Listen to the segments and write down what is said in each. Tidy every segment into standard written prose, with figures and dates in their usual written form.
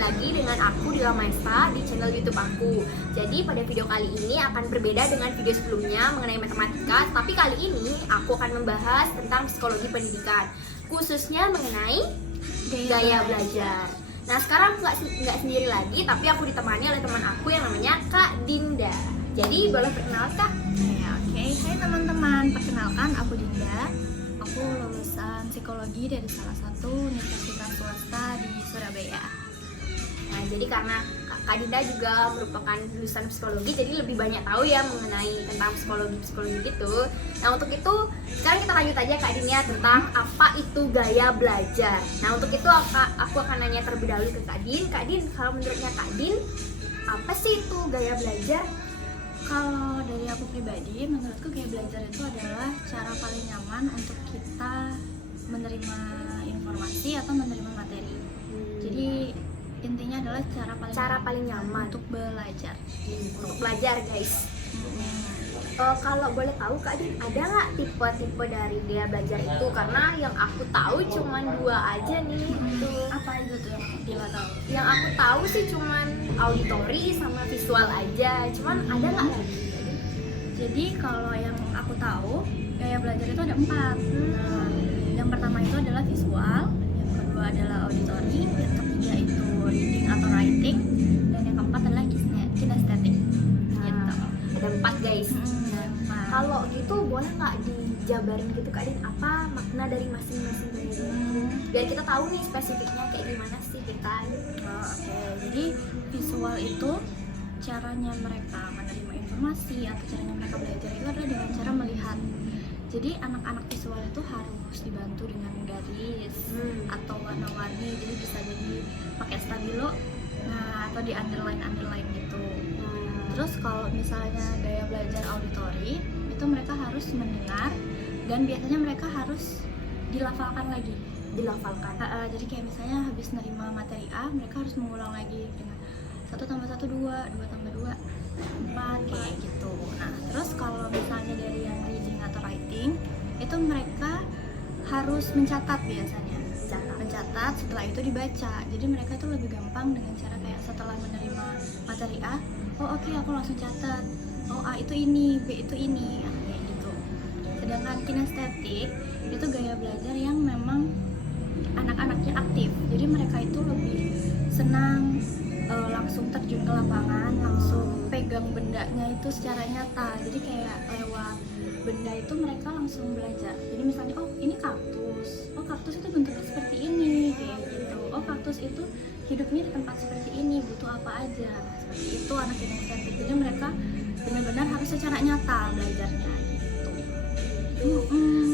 lagi dengan aku Dila Maesta di channel YouTube aku. Jadi pada video kali ini akan berbeda dengan video sebelumnya mengenai matematika, tapi kali ini aku akan membahas tentang psikologi pendidikan, khususnya mengenai gaya belajar. Nah sekarang nggak sendiri lagi, tapi aku ditemani oleh teman aku yang namanya Kak Dinda. Jadi boleh perkenalan Kak? Oke. Hai teman-teman, perkenalkan aku Dinda. Aku lulusan psikologi dari salah satu universitas swasta di Surabaya. Nah, jadi karena Kak Dinda juga merupakan lulusan psikologi, jadi lebih banyak tahu ya mengenai tentang psikologi gitu. Nah, untuk itu sekarang kita lanjut aja Kak Dinda tentang apa itu gaya belajar. Nah, untuk itu aku akan nanya terlebih dahulu ke Kak Din. Kak Din, kalau menurutnya Kak Din, apa sih itu gaya belajar? Kalau dari aku pribadi, menurutku gaya belajar itu adalah cara paling nyaman untuk kita menerima informasi atau menerima materi. Jadi intinya adalah cara paling nyaman untuk belajar. Untuk belajar guys. Kalau boleh tahu Kak Din, ada nggak tipe-tipe dari gaya belajar itu? Karena yang aku tahu cuma 2 aja nih. Apa itu tuh yang Dila tahu? Yang aku tahu sih cuman auditori sama visual aja. Cuman ada nggak lagi? Jadi kalau yang aku tahu, gaya belajar itu ada 4. Nah, yang pertama itu adalah visual, yang kedua adalah auditory, yang ketiga itu reading atau writing, dan yang keempat adalah kinestetik. Gitu. Ada 4 guys. Kalau Kalau gitu boleh nggak dijabarin gitu Kak Din, apa makna dari masing-masing gaya belajar? Biar kita tahu nih spesifiknya kayak gimana sih kita. Oke. Jadi visual itu caranya mereka menerima informasi atau caranya mereka belajar itu adalah dengan cara melihat. Jadi anak-anak visual itu harus dibantu dengan garis atau warna-warni, jadi bisa jadi pakai stabilo, nah atau di underline gitu. Terus kalau misalnya gaya belajar auditori itu mereka harus mendengar dan biasanya mereka harus dilafalkan lagi. Jadi kayak misalnya habis nerima materi A, mereka harus mengulang lagi dengan 1 tambah 1 2, 2 tambah 2 4 kayak gitu. Nah terus kalau misalnya dari yang reading atau writing itu mereka harus mencatat biasanya. Mencatat, setelah itu dibaca. Jadi mereka itu lebih gampang dengan cara kayak setelah menerima materi A, oh oke, aku langsung catat, oh A itu ini, B itu ini, kayak gitu. Sedangkan kinestetik itu gaya belajar yang memang anak-anaknya aktif, jadi mereka itu lebih senang langsung terjun ke lapangan, langsung pegang bendanya itu secara nyata. Jadi kayak lewat benda itu mereka langsung belajar. Jadi misalnya, oh ini kaktus, oh kaktus itu bentuknya seperti ini, kayak gitu. Oh kaktus itu hidupnya di tempat seperti ini, butuh apa aja. Seperti itu anak kinestetik. Jadi mereka benar-benar harus secara nyata belajarnya gitu.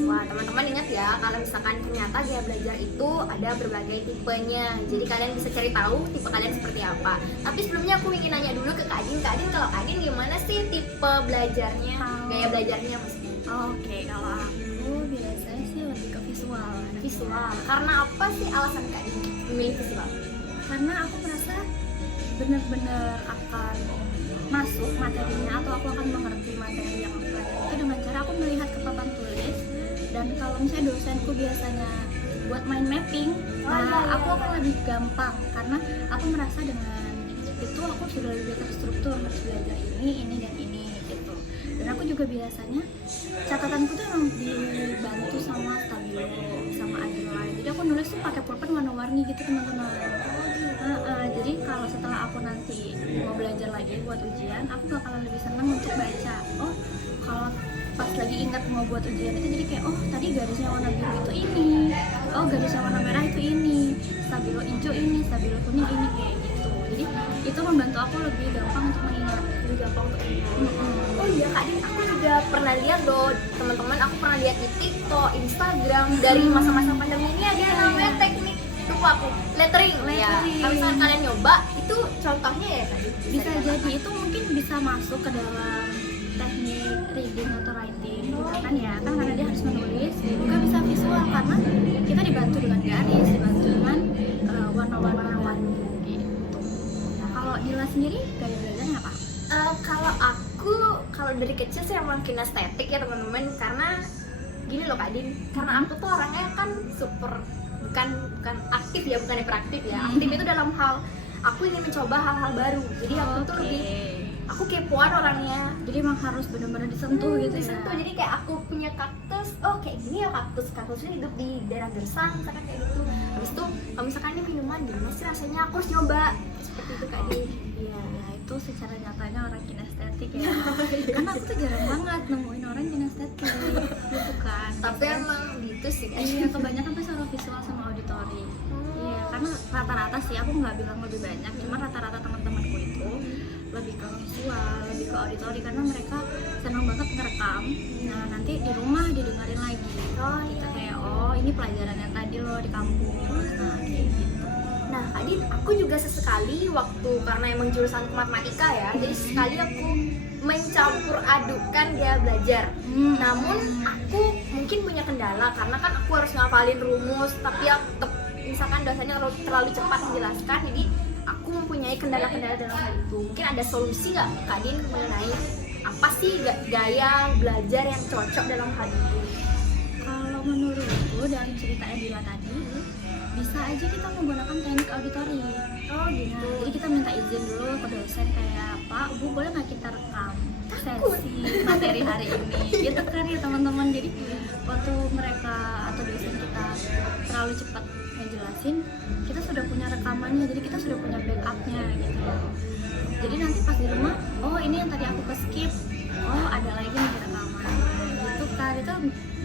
Wah teman-teman ingat ya, kalau misalkan ternyata gaya belajar itu ada berbagai tipenya. Jadi kalian bisa cari tahu tipe kalian seperti apa. Tapi sebelumnya aku ingin nanya dulu ke Kak Din. Kak Din, kalau Kak Din gimana sih tipe belajarnya, gaya belajarnya maksudnya? Oke, kalau aku biasanya sih lebih ke visual. Visual. Karena apa sih alasan Kak Din memilih visual? Karena aku merasa benar-benar akan masuk materinya atau aku akan mengerti materi yang aku pelajari itu dengan cara aku melihat ke papan tulis. Dan kalau misalnya dosenku biasanya buat mind mapping, aku akan lebih gampang karena aku merasa dengan itu aku sudah lebih terstruktur, harus belajar ini dan ini gitu. Dan aku juga biasanya catatanku tuh emang dibantu sama stabilo, sama underline. Jadi aku nulis tuh pakai pulpen warna-warni gitu teman-teman. Jadi kalau setelah aku nanti mau belajar lagi buat ujian, aku bakalan lebih senang untuk baca. Oh, kalau pas lagi ingat mau buat ujian itu jadi kayak, oh tadi garisnya warna biru itu ini, oh garisnya warna merah itu ini, stabilo hijau ini, stabilo kuning ini, kayak gitu. Jadi itu membantu aku lebih gampang untuk mengingat. Oh iya Kak Din, aku juga pernah lihat teman-teman, aku pernah lihat di TikTok, Instagram dari masa-masa pandemi ini ada yang namanya teknik, lupa aku, lettering. Ya, kalau misalnya kalian nyoba, itu contohnya ya Kak Din? Bisa jadi itu mungkin bisa masuk ke dalam teknik reading atau writing kan ya, kan karena dia harus menulis, juga bisa visual karena kita dibantu dengan garis, dibantu dengan warna-warna gitu. Nah, kalau Dila sendiri gaya belajarnya apa? Kalau dari kecil sih emang kinestetik ya teman-teman, karena gini loh Kak Din, karena aku tuh orangnya kan super bukan aktif ya, bukan hiperaktif ya. Aktif itu dalam hal aku ingin mencoba hal-hal baru. Jadi aku tuh lebih, aku kepoan orangnya. Jadi emang harus benar-benar disentuh gitu Disentuh. ya. Jadi kayak aku punya kaktus, oh kayak gini ya kaktusnya hidup di daerah gersang misalkan kayak gitu. Habis itu kalau misalkan ini minuman gimana sih rasanya, aku harus nyoba seperti itu Kak Din. Iya, ya itu secara nyatanya orang kinestetik ya. Karena aku tuh jarang banget nemuin orang kinestetik gitu kan. Tapi emang gitu sih Kak. Iya, kebanyakan pasti orang visual sama auditori. Iya, karena rata-rata sih, aku nggak bilang lebih banyak, cuma rata-rata teman-temanku itu lebih ke visual, lebih ke auditori karena mereka senang banget ngerekam. Nah, nanti di rumah didengarin lagi. Oh Kita iya. kayak, oh ini pelajaran yang tadi loh di kampus. Nah, kayak gitu. Nah Kak Din, aku juga sesekali waktu karena emang jurusan matematika ya, jadi sekali aku mencampur adukan dia belajar. Namun aku mungkin punya kendala karena kan aku harus ngapalin rumus, tapi aku tetap misalkan dosennya terlalu cepat menjelaskan, jadi aku mempunyai kendala-kendala dalam hal itu. Mungkin ada solusi nggak Kak Din mengenai apa sih gaya belajar yang cocok dalam hal itu? Kalau menurutku dari cerita Edila tadi, bisa aja kita menggunakan teknik auditori. Oh gitu. Nah, jadi kita minta izin dulu ke dosen kayak, Pak, Bu, boleh nggak kita rekam sesi materi hari ini? Gitu kan ya teman-teman. Jadi waktu mereka atau dosen kita terlalu cepat ngejelasin, kita sudah punya rekamannya, jadi kita sudah punya backupnya gitu. Jadi nanti pas di rumah, oh ini yang tadi aku ke skip, oh ada lagi nih rekaman. Gitu kan, itu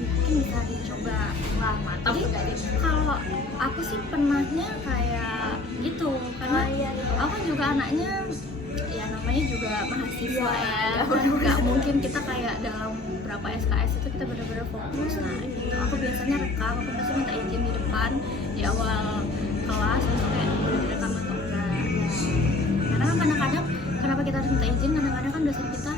mungkin bisa dicoba. Wah mantap Jadi tuh Kak Din. kalau aku sih pernahnya kayak gitu, karena iya. aku kan juga anaknya ya namanya juga mahasiswa Iya, ya, kan nggak mungkin kita kayak dalam berapa SKS itu kita benar-benar fokus. Nah gitu, aku biasanya rekam, aku pasti minta izin di depan di awal kelas untuk kayak boleh direkam atau enggak. Karena kan kadang-kadang kenapa kita harus minta izin, kadang-kadang kan dosen kita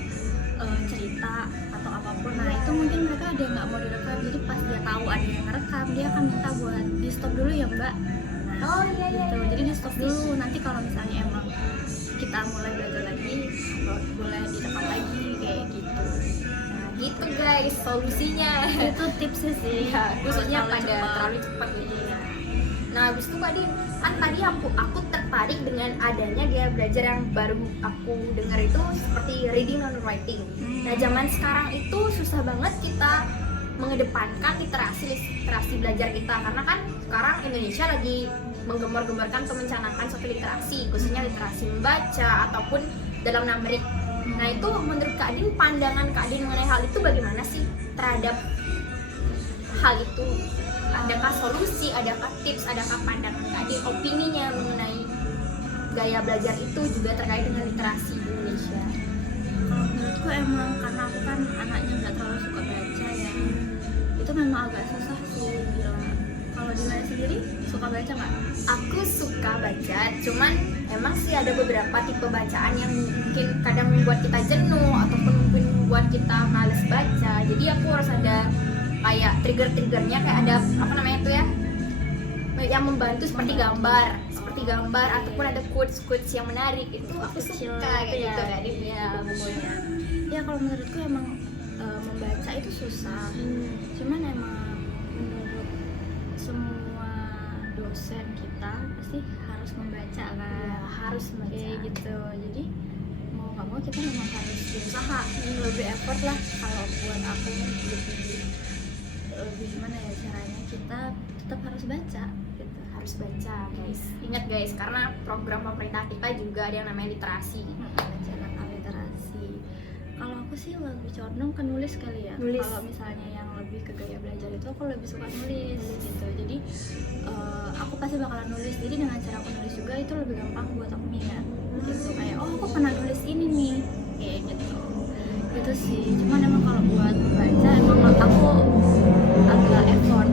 cerita atau apapun, nah itu mungkin mereka ada yang nggak mau direkam, jadi pas dia tahu ada yang ngerekam dia akan minta buat di stop dulu ya Mbak. Nah, Oh iya gitu. Jadi di stop dulu, nanti kalau misalnya emang kita mulai belajar lagi boleh direkam lagi kayak gitu. Nah gitu guys solusinya. Itu tipsnya sih. Iya, khususnya Kalau pada cepat. terlalu cepat gitu. Iya. Nah habis itu Kak Din, kan tadi aku tertarik dengan adanya gaya belajar yang baru aku dengar itu seperti reading and writing. Nah zaman sekarang itu susah banget kita mengedepankan literasi belajar kita, karena kan sekarang Indonesia lagi menggembar-gembarkan atau mencanangkan suatu literasi, khususnya literasi membaca ataupun dalam numerik. Nah itu menurut Kak Din, pandangan Kak Din mengenai hal itu bagaimana sih terhadap hal itu? Adakah solusi, adakah tips, adakah pandangan Kak Din, opininya mengenai gaya belajar itu juga terkait dengan literasi di Indonesia? Kalau menurutku emang karena aku kan anaknya nggak terlalu suka baca ya, itu memang agak susah sih gila. Kalau Dina sendiri suka baca nggak? Aku suka baca, cuman emang sih ada beberapa tipe bacaan yang mungkin kadang membuat kita jenuh ataupun mungkin membuat kita males baca. Jadi aku harus ada kayak trigger-triggernya, kayak ada apa namanya itu ya, yang membantu seperti gambar ataupun ada quotes yang menarik, itu aku Kecil suka kayak gitu gitu ya. Kak Din ya pokoknya. Ya kalau menurutku emang membaca itu susah. Cuman emang menurut semua dosen kita pasti harus membaca kan. Ya, harus membaca. Kayak gitu. Jadi mau nggak mau kita memang harus berusaha, lebih effort lah. Kalau buat aku lebih gimana ya caranya, kita tetap harus baca gitu. Harus baca guys, ingat guys, karena program pemerintah kita juga ada yang namanya literasi. Baca tentang literasi. Kalau aku sih lebih condong ke nulis kali ya. Nulis. Kalau misalnya yang lebih ke gaya belajar itu aku lebih suka nulis gitu. Jadi aku pasti bakalan nulis. Jadi dengan cara aku nulis juga itu lebih gampang buat aku ingat. Gitu kayak oh aku pernah nulis ini nih kayak gitu. Gitu sih. Cuman emang kalau buat baca emang aku agak effort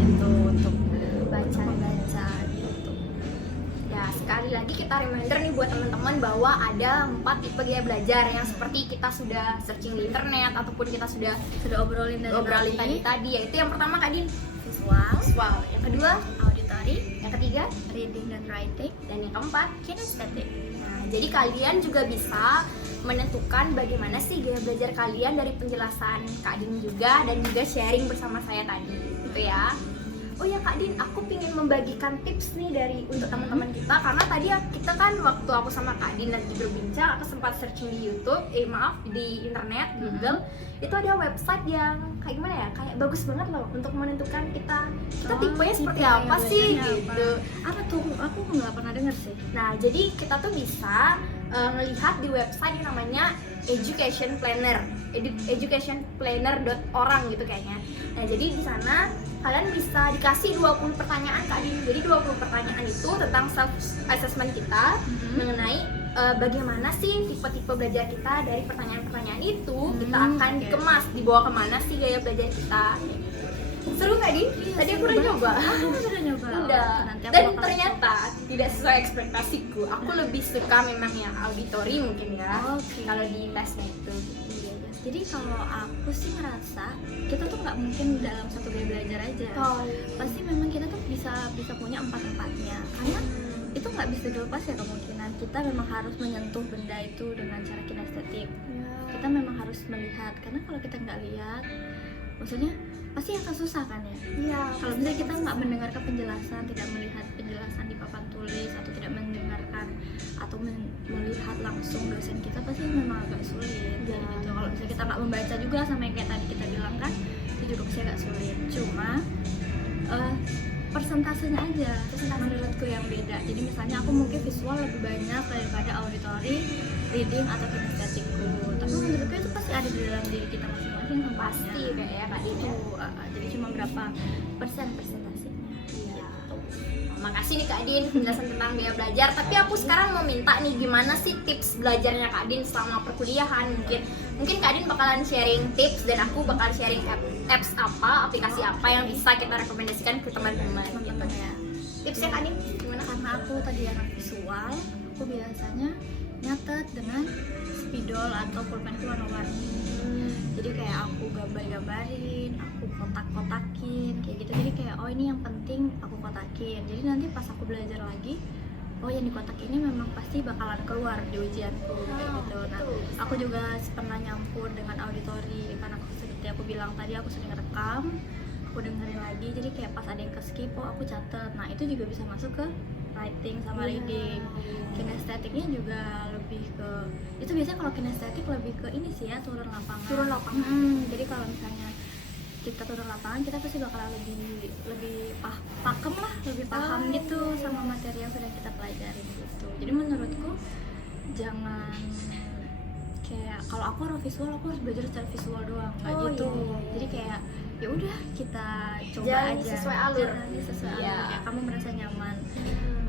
gitu untuk baca gitu. Ya sekali lagi kita reminder nih buat teman-teman bahwa ada 4 tipe gaya belajar yang seperti kita sudah searching di internet ataupun kita sudah obrolin tadi, yaitu yang pertama Kak Din, visual, yang kedua auditory, yang ketiga, reading dan writing, dan yang keempat kinesthetic. Nah, jadi kalian juga bisa menentukan bagaimana sih gaya belajar kalian dari penjelasan Kak Din juga, dan juga sharing bersama saya tadi, gitu ya. Oh ya Kak Din, aku pingin membagikan tips nih dari untuk teman-teman kita, karena tadi kita kan waktu aku sama Kak Din lagi berbincang, aku sempat searching di YouTube, di internet, Google, itu ada website yang kayak gimana ya, kayak bagus banget loh untuk menentukan kita tipenya seperti apa sih gitu. Apa tuh? Aku nggak pernah dengar sih. Nah, jadi kita tuh bisa ngelihat di website yang namanya education planner, educationplanner.orang gitu kayaknya. Nah, jadi di sana kalian bisa dikasih 20 pertanyaan Kak Din. Jadi 20 pertanyaan itu tentang self assessment kita mengenai bagaimana sih tipe-tipe belajar kita. Dari pertanyaan-pertanyaan itu kita akan dikemas, dibawa kemana sih gaya belajar kita. Seru nggak Din? Iya, Tadi aku udah nyoba. Udah nyoba. Udah. Nanti aku Dan bakal ternyata tidak sesuai ekspektasiku. Aku lebih suka memang yang auditori mungkin ya. Oke. Kalau di lesnya itu. Iya, yes. Jadi kalau aku sih merasa kita tuh nggak mungkin dalam satu gaya belajar aja. Pasti memang kita tuh bisa punya empat-empatnya. Karena itu nggak bisa dilepas ya kemungkinan kita memang harus menyentuh benda itu dengan cara kinestetik. Kita memang harus melihat, karena kalau kita nggak lihat, maksudnya pasti akan susah kan ya. Iya. Kalau misalnya kita nggak mendengarkan penjelasan, tidak melihat penjelasan di papan tulis, atau tidak mendengarkan atau melihat langsung dosen kita, pasti memang agak sulit. Ya. Gitu. Kalau misalnya kita nggak membaca juga, sama yang kayak tadi kita bilang kan, itu juga pasti agak sulit. Cuma persentasenya aja menurutku yang beda. Jadi misalnya aku mungkin visual lebih banyak daripada auditory, reading atau kinestetikku. Tapi menurutku itu pasti ada di dalam diri kita masing-masing tempatnya. Pasti kayak ya Kak Din. Jadi cuma berapa persen persentasenya. Iya. Makasih nih Kak Din penjelasan tentang gaya belajar. Tapi aku sekarang mau minta nih, gimana sih tips belajarnya Kak Din selama perkuliahan? Mungkin Kak Din bakalan sharing tips dan aku bakal sharing apps apa, aplikasi apa yang bisa kita rekomendasikan ke teman-teman gitu ya. Tipsnya Kak Din gimana? Karena aku tadi anak visual, aku biasanya nyatet dengan spidol atau pulpen itu warna-warni. Jadi kayak aku gambar-gambarin, aku kotak-kotakin kayak gitu. Jadi kayak oh ini yang penting aku kotakin. Jadi nanti pas aku belajar lagi, oh yang di kotak ini memang pasti bakalan keluar di ujianku kayak gitu. Nah, aku juga pernah nyampur dengan auditori, karena seperti aku bilang tadi, aku sering rekam, aku dengerin lagi. Jadi kayak pas ada yang ke skip, oh aku catat. Nah itu juga bisa masuk ke writing sama reading. Kinestetiknya juga lebih ke itu, biasanya kalau kinestetik lebih ke ini sih ya, turun lapangan. Jadi kalau misalnya kita turun lapangan, kita pasti bakalan lebih pakem lah, lebih paham gitu sama materi yang sedang kita pelajarin gitu. Jadi menurutku jangan kayak kalau aku orang visual, aku harus belajar secara visual doang, nggak gitu. Iya. Jadi kayak ya udah kita coba Jalani aja sesuai alur. sesuai Iya. alur. Kayak kamu merasa nyaman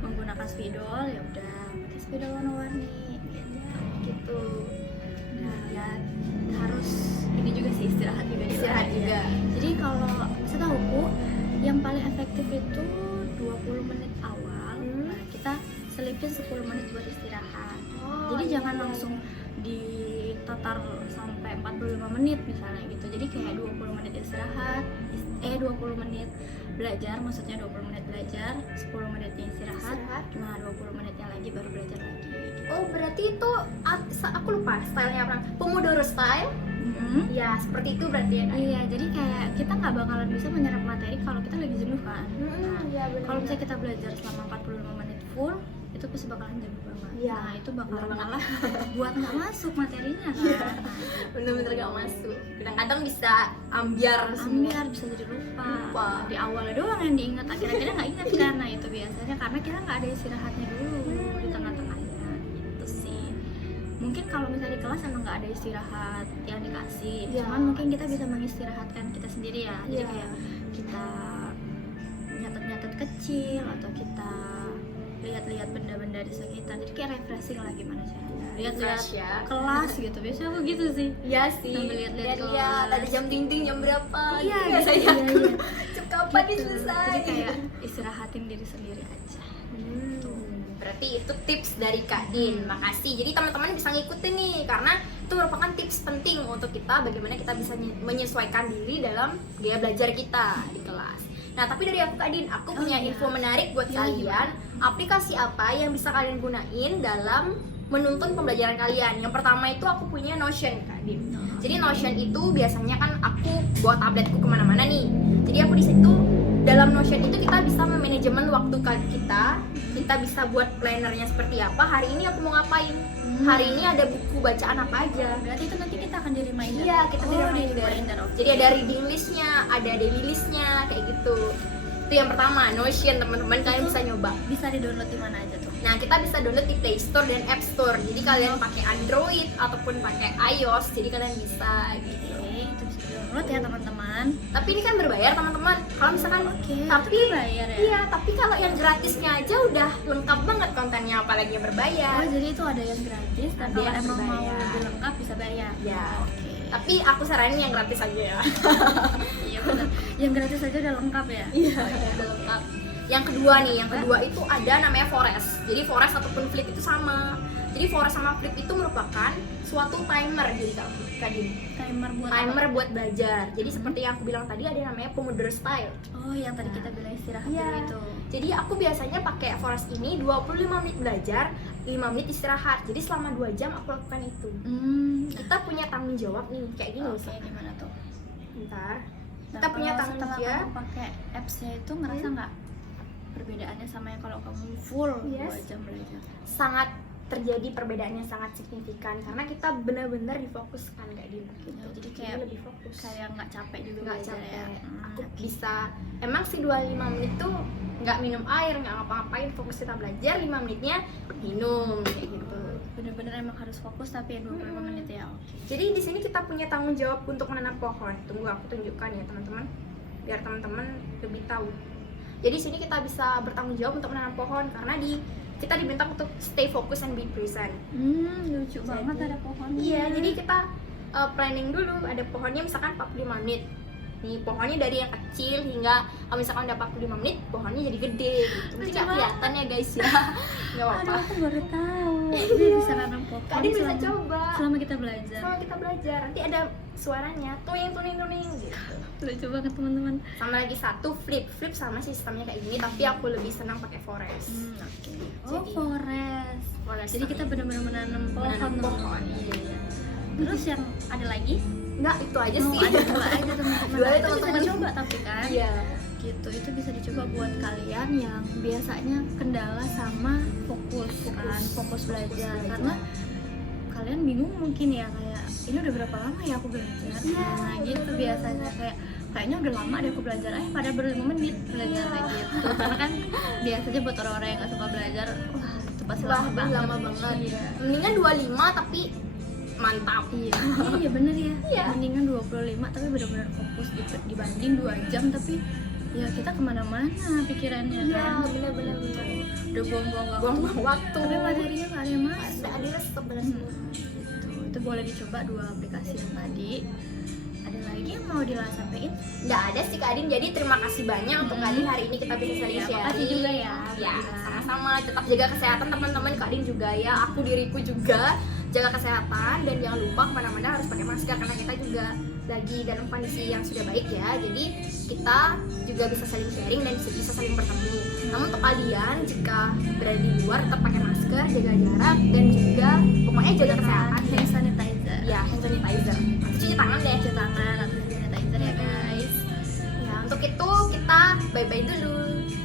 menggunakan spidol, ya udah pakai spidol warna-warni gitu. Nah, dan harus ini juga sih, istirahat juga. Jadi kalau setahuku yang paling efektif itu 20 menit awal. Nah, kita selipin 10 menit buat istirahat. Jadi jangan langsung ditatar sampai 45 menit misalnya gitu. Jadi kayak 20 menit istirahat, 20 menit belajar, maksudnya 20 menit belajar, 10 menitnya istirahat. Nah, 20 menitnya lagi baru belajar lagi gitu. Oh, berarti itu aku lupa stylenya apa? Pomodoro style? Ya, seperti itu berarti ya Kak? Iya, jadi kayak kita nggak bakalan bisa menyerap materi kalau kita lagi jenuh kan. Iya, benar. Kalau misalnya kita belajar selama 45 menit full, itu pasti bakalan jenuh banget. Iya. Nah, itu bakalan malah buat nggak masuk materinya kan. Iya. Bener-bener gak masuk. Kadang-kadang bisa ambiar semua. Bisa jadi lupa. Lupa. Di awalnya doang yang diingat, akhir-akhirnya nggak ingat kan. Nah, itu biasanya karena kita nggak ada istirahatnya dulu di tengah-tengahnya gitu sih. Mungkin kalau misalnya di kelas emang nggak ada istirahat yang dikasih, cuman mungkin kita bisa mengistirahatkan kita sendiri ya. Jadi kayak kita nyatet-nyatet kecil, atau kita lihat-lihat benda-benda di sekitar. Jadi kayak refreshing lah gimana caranya. Lihat-lihat ya. kelas gitu. Biasanya aku gitu sih. Iya sih. Sambil lihat-lihat Lihat ada jam dinding jam berapa. Iya, gitu gitu, biasanya. iya. Cuk, kapan Gitu. selesai? Jadi kayak istirahatin diri sendiri aja. Berarti itu tips dari Kak Din. Makasih. Jadi teman-teman bisa ngikutin nih, karena itu merupakan tips penting untuk kita bagaimana kita bisa menyesuaikan diri dalam gaya belajar kita di kelas. Nah, tapi dari aku Kak Din, aku punya info menarik buat kalian. Aplikasi apa yang bisa kalian gunain dalam menuntun pembelajaran kalian? Yang pertama itu aku punya Notion Kak Din. Jadi Notion itu biasanya kan aku bawa tabletku kemana-mana nih. Jadi aku di situ dalam Notion itu kita bisa memanajemen waktu kita bisa buat plannernya seperti apa, hari ini aku mau ngapain, hari ini ada buku bacaan apa aja. Berarti itu nanti kita akan di reminder. Iya, kita di di reminder. reminder. Oke. Jadi ada reading listnya, ada daily listnya, kayak gitu. Itu yang pertama, Notion teman-teman, kalian bisa nyoba. Bisa di-download di mana aja tuh? Nah, kita bisa download di Play Store dan App Store. Jadi kalian pakai Android ataupun pakai iOS, jadi kalian bisa gitu. Oke, itu bisa di-download ya teman-teman. Tapi ini kan berbayar teman-teman. Kalau misalkan tapi bayar ya. iya, tapi kalau yang gratisnya aja udah lengkap banget kontennya, apalagi yang berbayar. Oh, jadi itu ada yang gratis dan Ada kalau yang emang mau berbayar. lebih lengkap bisa bayar. Ya. Oke. Tapi aku saranin yang gratis aja ya. Iya benar. Yang gratis aja udah lengkap ya. Iya, udah lengkap. Yang kedua nih, yang kedua itu ada namanya Forest. Jadi Forest ataupun Flip itu sama. Jadi Forest sama Flip itu merupakan suatu timer jadi Kak Din. Timer buat belajar. Jadi seperti yang aku bilang tadi, ada namanya Pomodoro Style. Oh, yang tadi kita bilang istirahat Iya. dulu itu. Jadi aku biasanya pakai Forest ini 25 menit belajar, 5 menit istirahat. Jadi selama 2 jam aku lakukan itu. Kita punya tanggung jawab nih, kayak gini Oke, misalnya. gimana tuh? Bentar. Nah, Kita punya kalau tanggung setelah jawab. kamu pakai apps-nya itu ngerasa nggak perbedaannya sama yang kalau kamu full 2 Yes. jam belajar? Sangat terjadi perbedaannya sangat signifikan karena kita benar-benar difokuskan kayak gitu. Jadi kayak lebih fokus. Kayak nggak capek juga Nggak belajar capek. ya. Aku bisa emang sih 25 menit tuh nggak minum air, nggak ngapa-ngapain, fokus kita belajar, 5 menitnya minum kayak gitu. Bener-bener emang harus fokus tapi ya 25 menit ya. Oke. Jadi di sini kita punya tanggung jawab untuk menanam pohon. Tunggu aku tunjukkan ya teman-teman, biar teman-teman lebih tahu. Jadi di sini kita bisa bertanggung jawab untuk menanam pohon karena kita diminta untuk stay focus and be present. Lucu banget ada pohonnya. Iya, jadi kita planning dulu, ada pohonnya misalkan 45 menit. Nih pohonnya dari yang kecil hingga kalau misalkan udah 45 menit, pohonnya jadi gede gitu. Mungkin nggak kelihatan ya guys ya. Nggak Aduh, apa-apa. aku baru tahu. Jadi bisa nanam pohon. Kalian bisa selama- coba. Selama kita belajar. Selama kita belajar, nanti ada suaranya, tuning gitu. Lucu banget teman-teman. Sama lagi satu flip sama sistemnya kayak gini, tapi aku lebih senang pakai Forest. Oke. Oh, Jadi- forest. Forest Jadi kita benar-benar menanam pohon. Menanam pohon. Iya. Terus yang ada lagi? Enggak, itu aja Oh, sih. ada dua aja teman-teman. Dua aja Itu teman-teman. bisa dicoba tapi kan. Iya. Gitu, itu bisa dicoba buat kalian yang biasanya kendala sama fokus belajar. Karena kalian bingung mungkin ya kayak ini udah berapa lama ya aku belajar. Nah gitu biasanya kayaknya udah lama deh aku belajar, pada baru 5 menit belajar kayak gitu. Karena kan biasanya buat orang-orang yang gak suka belajar, wah itu pasti lama banget. Iya. Mendingan 25 tapi mantap. Iya bener ya. Iya. Mendingan 25 tapi benar-benar fokus dibanding 2 jam tapi ya kita kemana-mana pikirannya Iya, kan. bener-bener. Udah buang-buang Buang waktu. tapi materinya nggak ada yang masuk. Ada resep bener. Itu boleh dicoba 2 aplikasi yang tadi. Ada lagi yang mau disampein? Nggak ada sih Kak Adin, jadi terima kasih banyak untuk Kak Adin hari ini kita bisa saling Iya, sharing. makasih juga ya. Ya, sama-sama, tetap jaga kesehatan teman-teman. Kak Adin juga ya, aku diriku juga jaga kesehatan dan jangan lupa kemana-mana harus pakai masker karena kita juga lagi dalam kondisi yang sudah baik ya. Jadi kita juga bisa saling sharing dan bisa saling bertemu. Namun untuk kalian jika berada di luar tetap pakai masker, jaga jarak dan juga pokoknya jaga kesehatan. Hand sanitizer. Ya, hand sanitizer. Cuci tangan deh. Cuci tangan atau hand sanitizer ya guys. Ya, untuk itu kita bye-bye dulu.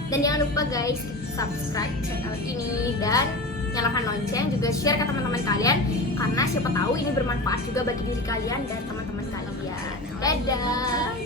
Dan jangan lupa guys, subscribe channel ini dan nyalakan lonceng, juga share ke teman-teman kalian karena siapa tahu ini bermanfaat juga bagi diri kalian dan teman-teman kalian. Dadah.